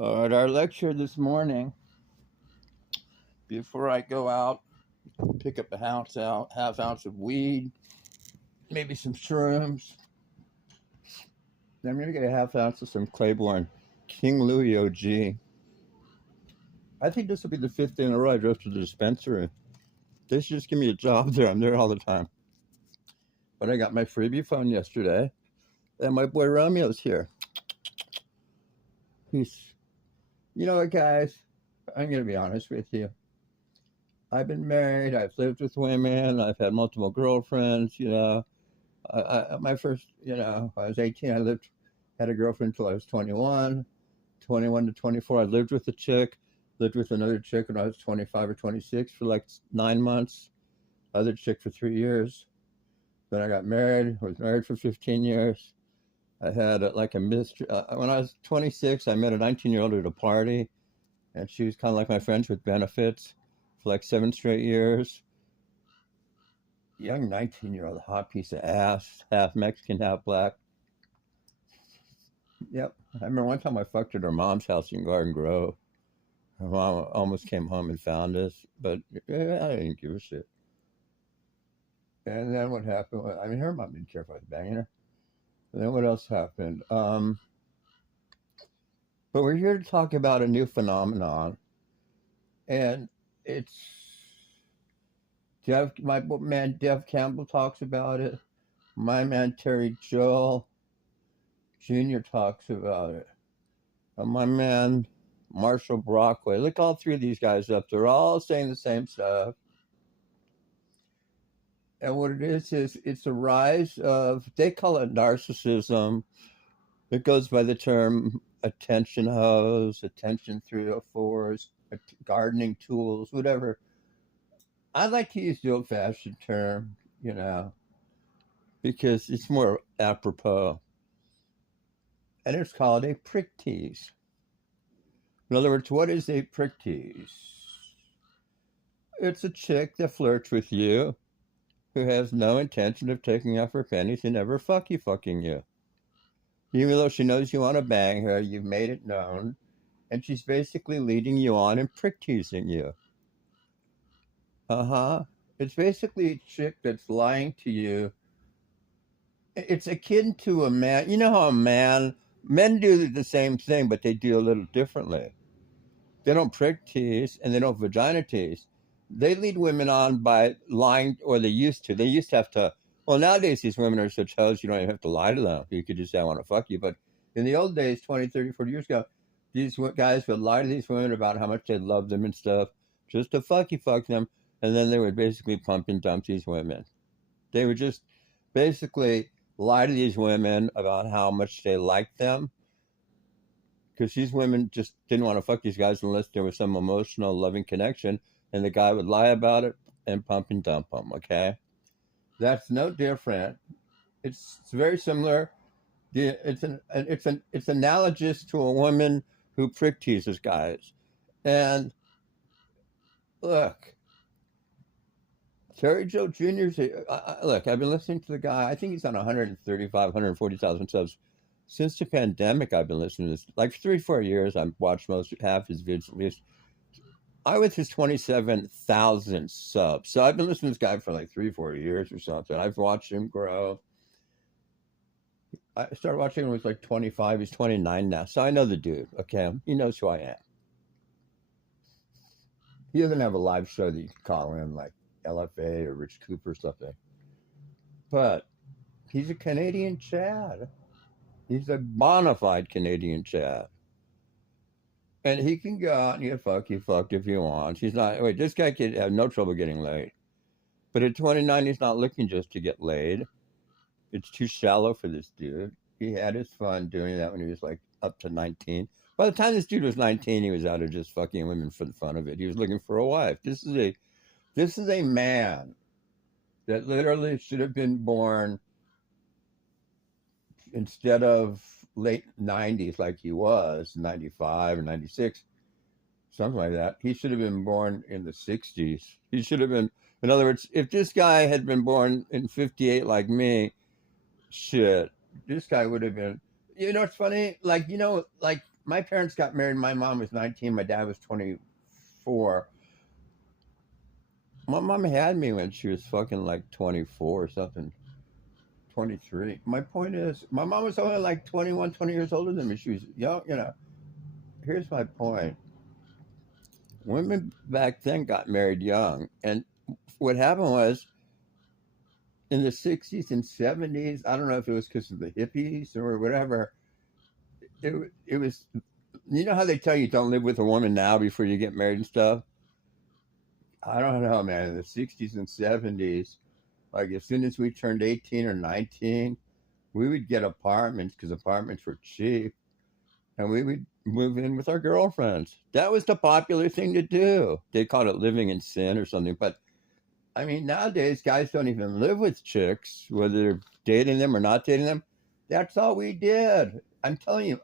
All right, our lecture this morning, before I go out, pick up a half ounce of weed, maybe some shrooms. Then I'm going to get a half ounce of some Claiborne King Louis OG. I think this will be the fifth day in a row I drove to the dispensary. They should just give me a job there. I'm there all the time. But I got my freebie phone yesterday, and my boy Romeo's here. You know what, guys? I'm going to be honest with you. I've been married. I've lived with women. I've had multiple girlfriends. My first, I was 18. Had a girlfriend until I was 21. 21 to 24, I lived with a chick. Lived with another chick when I was 25 or 26 for like 9 months. Other chick for 3 years. Then I got married. I was married for 15 years. I had like a mystery. When I was 26, I met a 19-year-old at a party, and she was kind of like my friends with benefits for like 7 straight years. Young 19-year-old, hot piece of ass, half Mexican, half black. Yep. I remember one time I fucked at her mom's house in Garden Grove. Her mom almost came home and found us, but I didn't give a shit. And then what happened? I mean, her mom didn't care if I was banging her. And then what else happened? But we're here to talk about a new phenomenon, and it's my man Dev Campbell talks about it. My man Terry Joel Jr. talks about it. And my man Marshall Brockway. Look all three of these guys up. They're all saying the same stuff. And what it is it's a rise of, they call it narcissism. It goes by the term attention hose, attention 304s, gardening tools, whatever. I like to use the old-fashioned term, because it's more apropos. And it's called a prick tease. In other words, what is a prick tease? It's a chick that flirts with you who has no intention of taking off her panties and ever fucking you. Even though she knows you want to bang her, you've made it known, and she's basically leading you on and prick teasing you. It's basically a chick that's lying to you. It's akin to a man. You know how men do the same thing, but they do a little differently. They don't prick tease and they don't vagina tease. They lead women on by lying, or they used to. They used to have to. Well, nowadays these women are such hoes, you don't even have to lie to them. You could just say, I want to fuck you. But in the old days, 20, 30, 40 years ago, these guys would lie to these women about how much they love them and stuff, just to fuck them. And then they would basically pump and dump these women. They would just basically lie to these women about how much they liked them, because these women just didn't want to fuck these guys unless there was some emotional, loving connection, and the guy would lie about it and pump and dump them, okay? That's no different. It's very similar. It's analogous to a woman who prick teases guys. And look, Terry Joe Jr.'s, look, I've been listening to the guy. I think he's on 135, 140,000 subs. Since the pandemic, I've been listening to this. Like 3-4 years, I've watched half his videos. I was his 27,000 subs. So I've been listening to this guy for like 3-4 years or something. I've watched him grow. I started watching him when he was like 25. He's 29 now. So I know the dude, okay? He knows who I am. He doesn't have a live show that you can call in, like LFA or Rich Cooper or something. But he's a Canadian Chad. He's a bona fide Canadian Chad. And he can go out and get fucked if he wants. He's not, this guy could have no trouble getting laid. But at 29, he's not looking just to get laid. It's too shallow for this dude. He had his fun doing that when he was like up to 19. By the time this dude was 19, he was out of just fucking women for the fun of it. He was looking for a wife. This is a man that literally should have been born, instead of late 90s like he was, 95 or 96, something like that. He should have been born in the 60s. He should have been, in other words, if this guy had been born in 58 like me, shit, this guy would have been, it's funny, like my parents got married. My mom was 19. My dad was 24. My mom had me when she was fucking like 24 or something, 23. My point is, my mom was only like 21, 20 years older than me. She was young, you know. Here's my point. Women back then got married young. And what happened was, in the 60s and 70s, I don't know if it was because of the hippies or whatever, it was, you know how they tell you don't live with a woman now before you get married and stuff? I don't know, man. In the 60s and 70s, like as soon as we turned 18 or 19, we would get apartments because apartments were cheap, and we would move in with our girlfriends. That was the popular thing to do. They called it living in sin or something. But I mean, nowadays, guys don't even live with chicks, whether they're dating them or not dating them. That's all we did. I'm telling you,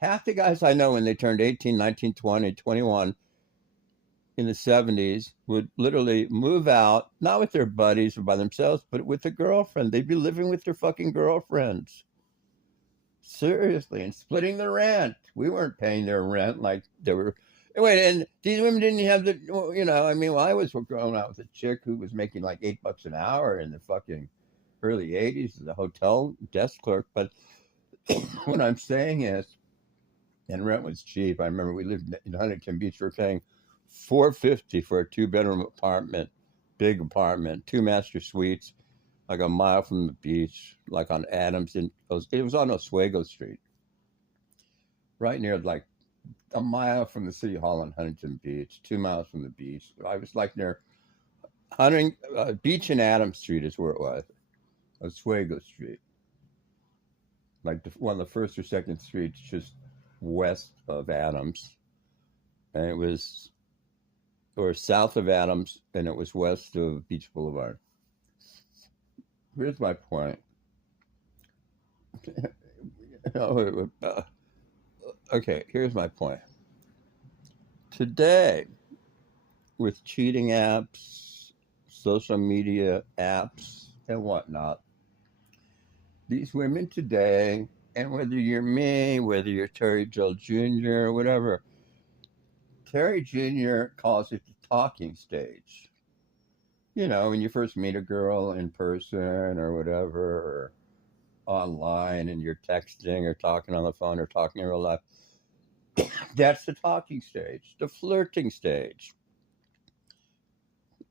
half the guys I know when they turned 18, 19, 20, 21 in the 70s would literally move out, not with their buddies or by themselves, but with a girlfriend. They'd be living with their fucking girlfriends. Seriously, and splitting the rent. We weren't paying their rent like they were. Wait, and these women didn't have the, you know, I mean, well, I was going out with a chick who was making like $8 an hour in the fucking early 80s as a hotel desk clerk. But what I'm saying is, and rent was cheap. I remember we lived in Huntington Beach. We were paying $450 for a 2-bedroom apartment, big apartment, 2 master suites, like a mile from the beach, like on Adams. It was on Oswego Street, right near, like a mile from the city hall in Huntington Beach, 2 miles from the beach. I was like near Beach and Adams Street is where it was, Oswego Street, like one of the first or second streets just west of Adams, and it was, or south of Adams, and it was west of Beach Boulevard. Here's my point. Okay, here's my point. Today, with cheating apps, social media apps, and whatnot, these women today, and whether you're me, whether you're Terry Joe Jr., or whatever, Terry Jr. calls it the talking stage. You know, when you first meet a girl in person or whatever, or online, and you're texting or talking on the phone or talking in real life, that's the talking stage, the flirting stage.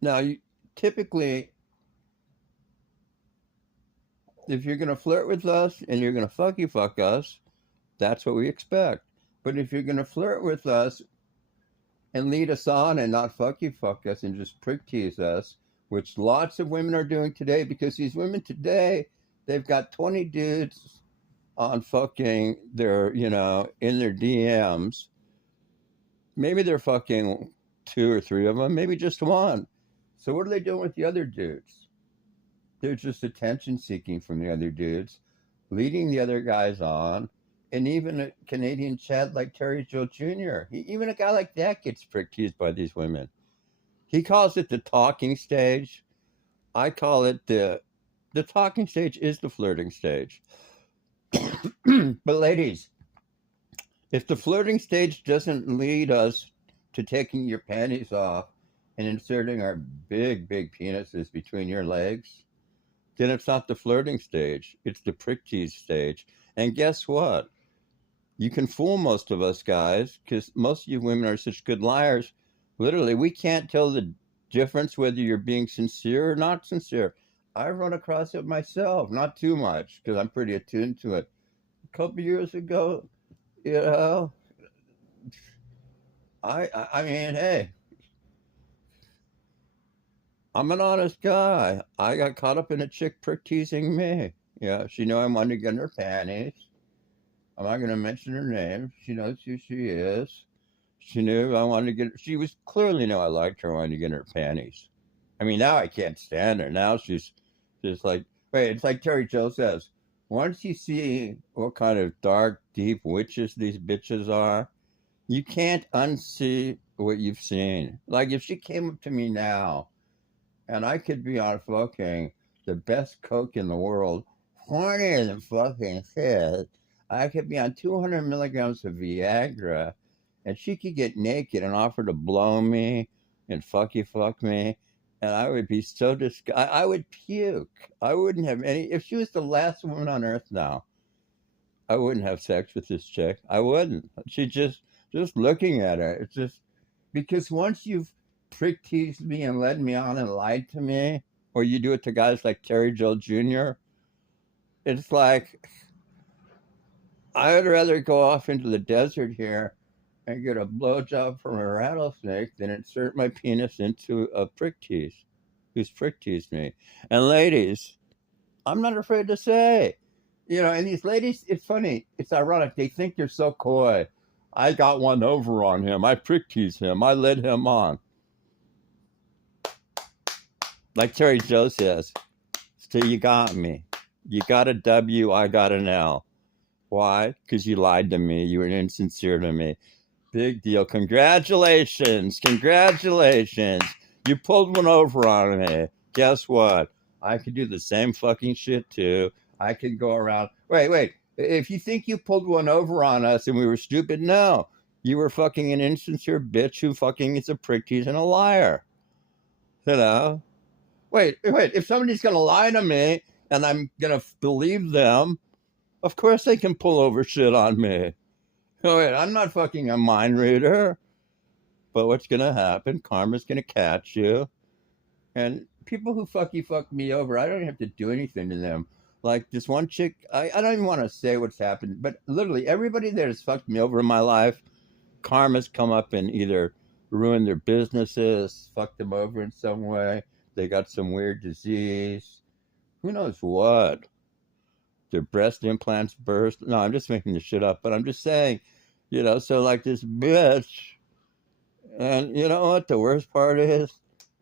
Now, typically, if you're going to flirt with us and you're going to fuck us, that's what we expect. But if you're going to flirt with us and lead us on and not fuck us and just prick tease us, which lots of women are doing today, because these women today, they've got 20 dudes on fucking their, you know, in their DMs. Maybe they're fucking 2 or 3 of them, maybe just one. So what are they doing with the other dudes? They're just attention seeking from the other dudes, leading the other guys on. And even a Canadian Chad like Terry Joe Jr., even a guy like that gets prick teased by these women. He calls it the talking stage. I call it the talking stage is the flirting stage. But ladies, if the flirting stage doesn't lead us to taking your panties off and inserting our big, big penises between your legs, then it's not the flirting stage. It's the prick tease stage. And guess what? You can fool most of us guys, because most of you women are such good liars. Literally, we can't tell the difference whether you're being sincere or not sincere. I've run across it myself, not too much, because I'm pretty attuned to it. A couple years ago, you know, I mean, hey, I'm an honest guy. I got caught up in a chick prick teasing me. Yeah, she knew I wanted to get in her panties. I'm not going to mention her name. She knows who she is. She knew I wanted to get. She was clearly knew I liked her. I wanted to get in her panties. I mean, now I can't stand her. Now she's just like, wait. It's like Terry Joe says. Once you see what kind of dark, deep witches these bitches are, you can't unsee what you've seen. Like if she came up to me now, and I could be on fucking the best coke in the world, hornier than fucking shit. I could be on 200 milligrams of Viagra, and she could get naked and offer to blow me and fuck me, and I would be so disgusted. I would puke. I wouldn't have any. If she was the last woman on earth now, I wouldn't have sex with this chick. I wouldn't. She just looking at her. It's just because once you've prick teased me and led me on and lied to me, or you do it to guys like Terry Joe Jr., it's like I would rather go off into the desert here and get a blowjob from a rattlesnake than insert my penis into a prick tease who's prick teased me. And ladies, I'm not afraid to say, and these ladies, it's funny, it's ironic. They think they're so coy. I got one over on him. I prick teased him. I led him on. Like Terry Joe says, so you got me. You got a W, I got an L. Why? Because you lied to me. You were insincere to me. Big deal. Congratulations. Congratulations. You pulled one over on me. Guess what? I could do the same fucking shit too. I could go around. Wait. If you think you pulled one over on us and we were stupid, no. You were fucking an insincere bitch who fucking is a prick tease and a liar. Wait. If somebody's going to lie to me and I'm going to believe them, of course they can pull over shit on me. Wait, I'm not fucking a mind reader. But what's going to happen? Karma's going to catch you. And people who fuck me over, I don't have to do anything to them. Like this one chick, I don't even want to say what's happened, but literally everybody that has fucked me over in my life, karma's come up and either ruined their businesses, fucked them over in some way. They got some weird disease. Who knows what? Their breast implants burst. No, I'm just making this shit up, but I'm just saying, so like this bitch. And you know what the worst part is?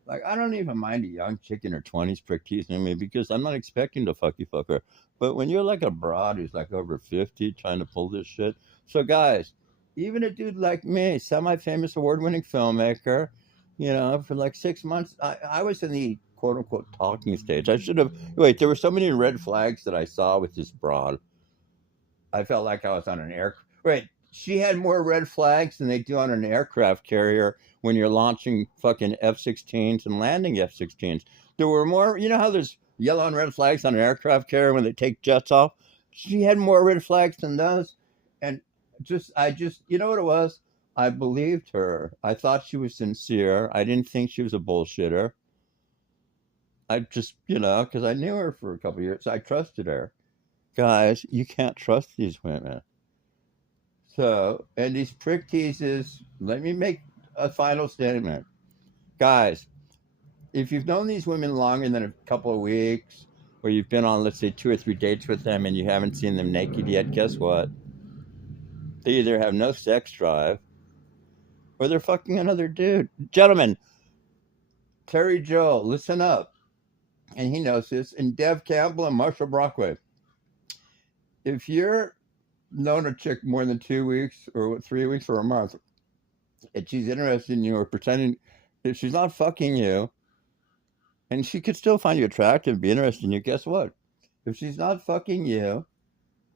Like, I don't even mind a young chick in her 20s prick teasing me because I'm not expecting to fuck her. But when you're like a broad who's like over 50 trying to pull this shit. So, guys, even a dude like me, semi famous award winning filmmaker, for like 6 months, I was in the quote unquote talking stage. I should have. Wait, there were so many red flags that I saw with this broad. I felt like I was on an air. Wait, she had more red flags than they do on an aircraft carrier when you're launching fucking F-16s and landing F-16s. There were more, how there's yellow and red flags on an aircraft carrier when they take jets off? She had more red flags than those. And you know what it was? I believed her. I thought she was sincere. I didn't think she was a bullshitter. I just, because I knew her for a couple of years. I trusted her. Guys, you can't trust these women. So, and these prick teases, let me make a final statement. Guys, if you've known these women longer than a couple of weeks, or you've been on, let's say, 2 or 3 dates with them and you haven't seen them naked yet, guess what? They either have no sex drive or they're fucking another dude. Gentlemen, Terry Joe, listen up. And he knows this. And Dev Campbell and Marshall Brockway. If you're known a chick more than 2 weeks or 3 weeks or a month, and she's interested in you or pretending, if she's not fucking you, and she could still find you attractive, be interested in you, guess what? If she's not fucking you,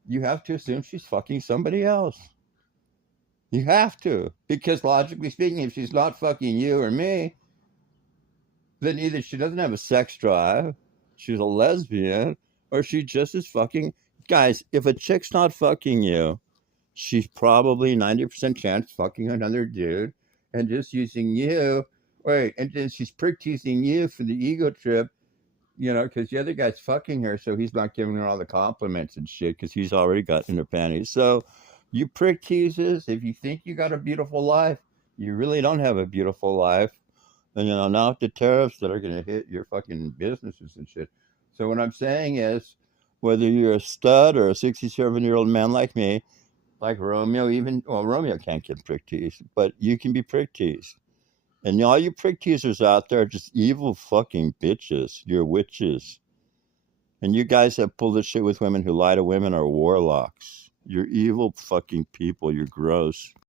you have to assume she's fucking somebody else. You have to. Because logically speaking, if she's not fucking you or me, then either she doesn't have a sex drive, she's a lesbian, or she just is fucking. Guys, if a chick's not fucking you, she's probably 90% chance fucking another dude and just using you. Wait, and then she's prick teasing you for the ego trip, because the other guy's fucking her, so he's not giving her all the compliments and shit because he's already got in her panties. So, you prick teases, if you think you got a beautiful life, you really don't have a beautiful life. And, now with the tariffs that are going to hit your fucking businesses and shit. So, what I'm saying is, whether you're a stud or a 67-year-old man like me, like Romeo, Romeo can't get prick teased, but you can be prick teased. And all you prick teasers out there are just evil fucking bitches. You're witches. And you guys that pull this shit with women who lie to women are warlocks. You're evil fucking people. You're gross.